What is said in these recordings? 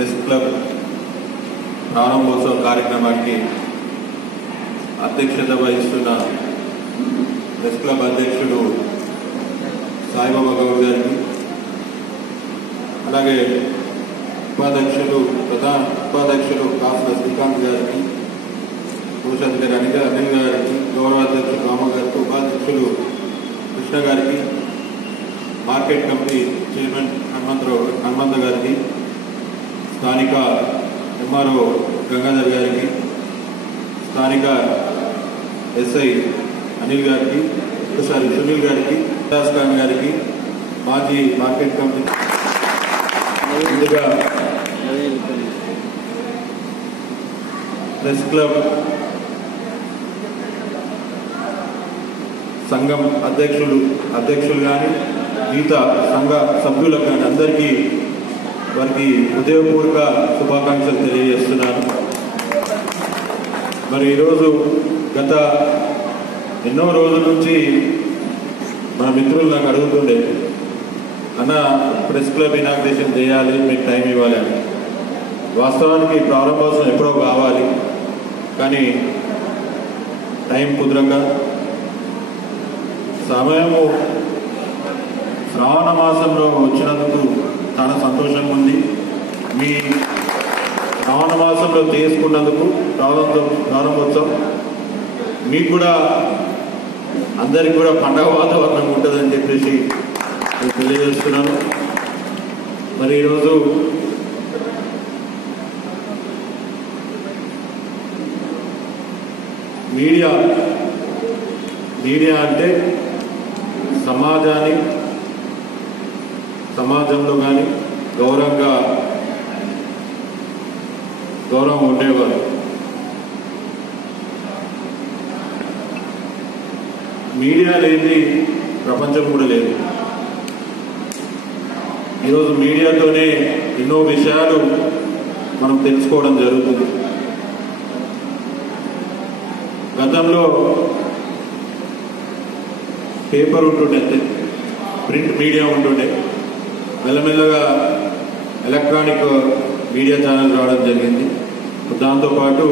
Press club ప్రారంభోత్సవ కార్యక్రమానికి అధ్యక్షత వహిస్తున్న ప్రెస్ క్లబ్ అధ్యక్షుడు సాయిబాబా గౌడ్ గారికి, అలాగే ప్రధాన ఉపాధ్యక్షులు కాసుల శ్రీకాంత్ గారికి, కోశాధికారి అనిల్ గారికి, గౌరవాధ్యక్షులు రామ గారికి, ఉపాధ్యక్షులు కృష్ణ గారికి, మార్కెట్ కమిటీ చైర్మన్ హనుమంత గారికి, స్థానిక ఎంఆర్ఓ గంగాధర్ గారికి, స్థానిక ఎస్ఐ అనిల్ గారికి, ఒకసారి సునీల్ గారికి, దాస్ ఖాన్ గారికి, మాజీ మార్కెట్ కమిటీ ముందుగా ప్రెస్ క్లబ్ సంఘం అధ్యక్షులు కానీ మిగతా సంఘ సభ్యులకు కానీ అందరికీ వారికి హృదయపూర్వక శుభాకాంక్షలు తెలియజేస్తున్నాను. మరి ఈరోజు గత ఎన్నో రోజుల నుంచి మన మిత్రులు నాకు అడుగుతుండే, అన్న ప్రెస్ క్లబ్ ఇనాగ్రేషన్ చేయాలి, మీకు టైం ఇవ్వాలి అని. వాస్తవానికి ప్రారంభోత్సవం ఎప్పుడో కావాలి, కానీ టైం కుదరక సమయము శ్రావణ మాసంలో వచ్చినందుకు చాలా సంతోషంగా ఉంది. మీ శ్రావణ మాసంలో చేసుకున్నందుకు ప్రారంభోత్సవం మీకు కూడా అందరికి కూడా పండగ వాతావరణం ఉంటుందని చెప్పేసి నేను తెలియజేస్తున్నాను. మరి ఈరోజు మీడియా అంటే సమాజంలో కానీ గౌరవం ఉండేవారు. మీడియా లేని ప్రపంచం కూడా లేదు. ఈరోజు మీడియాతోనే ఎన్నో విషయాలు మనం తెలుసుకోవడం జరుగుతుంది. గతంలో పేపర్ ఉంటుండే, ప్రింట్ మీడియా ఉంటుండే, మెల్లమెల్లగా ఎలక్ట్రానిక్ మీడియా ఛానల్ రావడం జరిగింది. దాంతోపాటు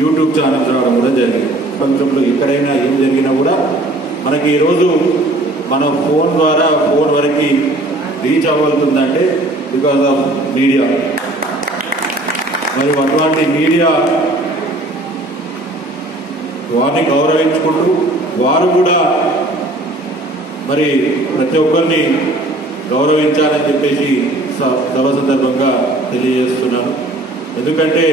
యూట్యూబ్ ఛానల్స్ రావడం కూడా జరిగింది. ప్రపంచంలో ఎక్కడైనా ఏం జరిగినా కూడా మనకి ఈరోజు మన ఫోన్ వరకు రీచ్ అవ్వగలుగుతుందంటే బికాజ్ ఆఫ్ మీడియా. మరి అటువంటి మీడియా వారిని గౌరవించుకుంటూ వారు కూడా మరి ప్రతి ఒక్కరిని గౌరవించాలని చెప్పేసి సభ సందర్భంగా తెలియజేస్తున్నాను. ఎందుకంటే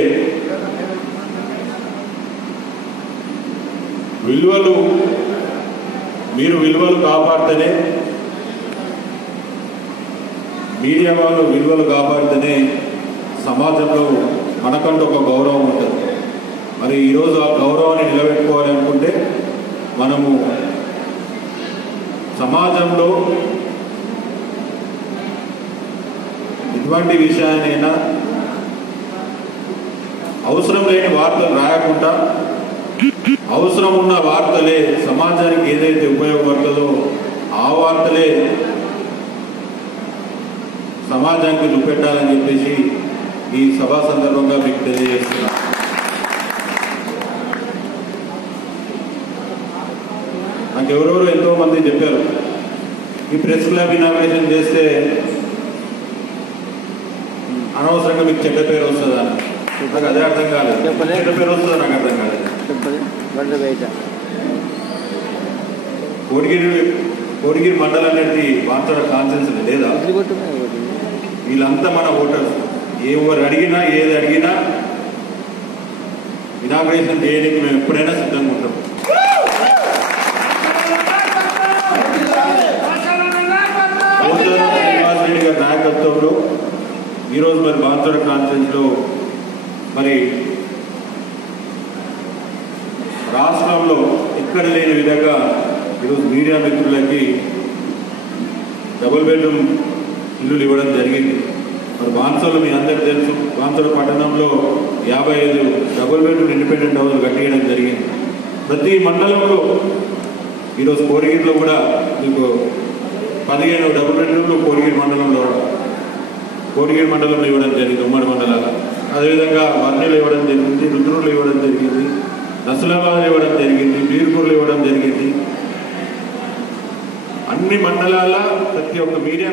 మీరు విలువలు కాపాడితేనే, మీడియా వాళ్ళు విలువలు కాపాడితేనే సమాజంలో మనకంటూ ఒక గౌరవం ఉంటుంది. మరి ఈరోజు ఆ గౌరవాన్ని నిలబెట్టుకోవాలి అనుకుంటే మనము సమాజంలో ఎటువంటి విషయాన్నైనా అవసరం లేని వార్తలు రాయకుండా అవసరం ఉన్న వార్తలే, సమాజానికి ఏదైతే ఉపయోగపడుతుందో ఆ వార్తలే సమాజానికి చూపెట్టాలని చెప్పేసి ఈ సభా సందర్భంగా మీకు తెలియజేస్తున్నాను. నాకు ఎవరెవరో ఎంతో మంది చెప్పారు, ఈ ప్రెస్ క్లబ్ ఇనాగ్రేషన్ చేస్తే అనవసరంగా మీకు చెడ్డ పేరు వస్తుందా? నాకు అదే అర్థం కాలేదు. చెడ్డ పేరు వస్తుందా నాకు అర్థం కాలేదు. కోడిగిరి మండలం అనేది వార్తల కాన్సెన్స్ లేదా? వీళ్ళంతా మన ఓటర్స్. ఎవరు అడిగినా ఏది అడిగినా ఇనాగ్రేషన్ చేయడానికి మేము ఎప్పుడైనా సిద్ధంగా ఉంటాం. శ్రీనివాస్ రెడ్డి గారి నాయకత్వంలో ఈరోజు మరి బాన్సోడ కాన్ఫరెన్స్లో మరి రాష్ట్రంలో ఎక్కడ లేని విధంగా ఈరోజు మీడియా మిత్రులకి డబుల్ బెడ్రూమ్ ఇల్లులు ఇవ్వడం జరిగింది. మరి బాన్సోలో మీ అందరికీ తెలుసు, బాన్సోడ పట్టణంలో 55 డబుల్ బెడ్రూమ్ ఇండిపెండెంట్ హౌస్లు కట్టేయడం జరిగింది. ప్రతి మండలంలో ఈరోజు కోరిగిరిలో కూడా మీకు 15 డబుల్ బెడ్రూమ్లు కోరిగిరి మండలంలో కోటిగేడు మండలంలో ఇవ్వడం జరిగింది, ఉమ్మడి మండలాల. అదేవిధంగా వర్ణిలో ఇవ్వడం జరిగింది, రుద్రులు ఇవ్వడం జరిగింది, నసులాబాద్ ఇవ్వడం జరిగింది, బీర్పూర్లు ఇవ్వడం జరిగింది. అన్ని మండలాల ప్రతి ఒక్క మీడియా